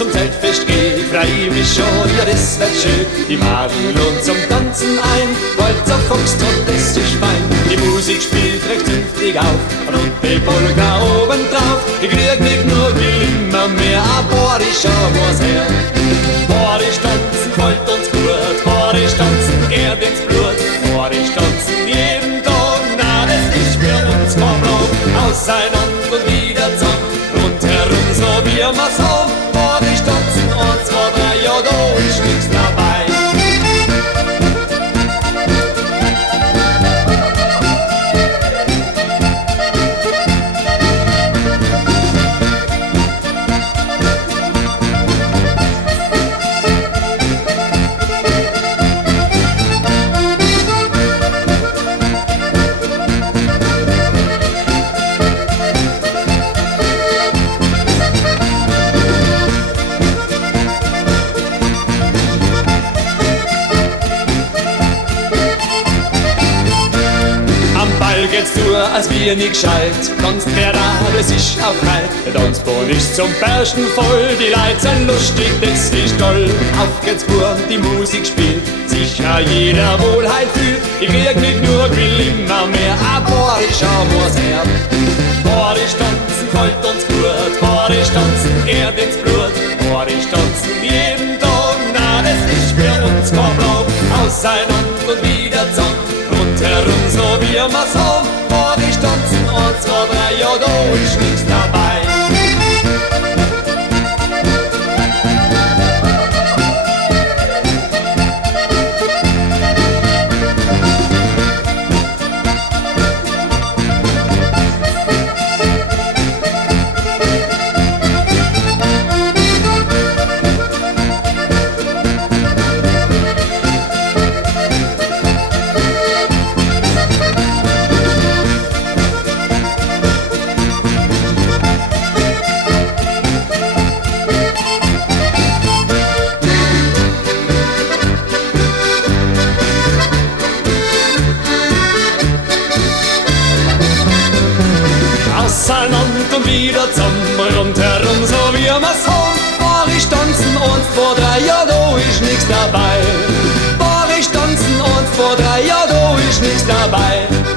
zum Zeltfest geh, freu mich schon, ja das wird schön. Die Madel und zum Tanzen ein, Walzer, Foxtrott, das ist fein. Die Musik spielt recht zünftig auf und die Polka obendrauf. Ich krieg nicht nur will immer mehr, aber ich schau was her. Borisch tanzen folgt uns gut, Borisch tanzen gehrt ins Blut. Borisch tanzen jeden Tag, na das ist für uns kein Brauch. Auseinander und wieder zusammen, rundherum so wie wir's haben. Borisch tanzen, 1, 2, 3, ja da ist nix dabei. Geht's nur, als wir nicht gescheit, tanzt wer da, das ist auch kalt. Der Tanzboden ist zum Bersten voll, die Leute sind lustig, das ist toll. Auf geht's Burm, die Musik spielt, sicher jeder Wohlheit fühlt. Ich krieg nicht nur, will immer mehr, aber ich schau was her. Borisch tanzen folgt uns gut, Borisch tanzen gehrt ins Blut. Borisch tanzen jeden Tag, na das ist für uns kein Brauch. Auseinander und wieder zusammen, rundherum so wie wir's haben. Borisch tanzen, 1, 2, 3, ja da ist nix dabei. Auseinander und wieder zusammen, rundherum so wie wir's haben. Borisch tanzen, 1, 2, 3, ja da ist nix dabei. Borisch tanzen, 1, 2, 3, ja da ist nix dabei.